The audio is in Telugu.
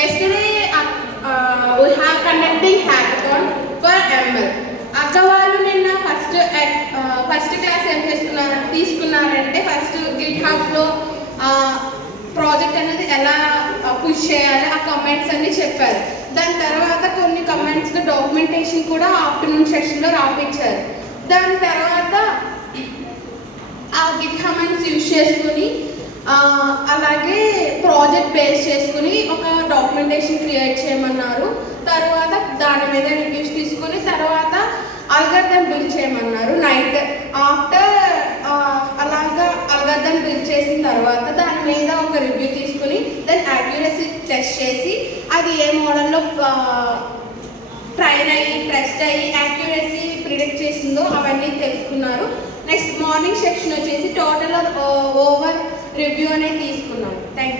yesterday we have conducting hackathon for ML. అక్క వాళ్ళు నిన్న ఫస్ట్ క్లాస్ ఏం తీసుకున్నారంటే ఫస్ట్ గిట్హబ్లో ప్రాజెక్ట్ అనేది ఎలా పుష్ చేయాలి ఆ కమెంట్స్ అన్ని చెప్పారు. దాని తర్వాత కొన్ని కమెంట్స్కి డాక్యుమెంటేషన్ కూడా ఆఫ్టర్నూన్ సెషన్లో రాపించారు. దాని తర్వాత ఆ గిట్ కమెంట్స్ యూజ్ చేసుకుని అలాగే ప్రాజెక్ట్ బేస్ చేసుకుని ఒక డాక్యుమెంటేషన్ క్రియేట్ చేయమన్నారు. తర్వాత దాని మీద రివ్యూస్ తీసుకుని తర్వాత అల్గారిథం బిల్డ్ చేయమన్నారు. నైట్ ఆఫ్టర్ అలాగా అల్గారిథం బిల్డ్ చేసిన తర్వాత దాని మీద ఒక రివ్యూ తీసుకుని దాని యాక్యురసీ టెస్ట్ చేసి అది ఏ మోడల్లో ట్రైన్ అయ్యి టెస్ట్ అయ్యి యాక్యురసీ ప్రిడిక్ట్ చేసిందో అవన్నీ తెలుసుకున్నారు. నెక్స్ట్ మార్నింగ్ సెక్షన్ వచ్చేసి టోటల్ ఓవర్ రివ్యూ అనేది తీసుకున్నాం. Thank you.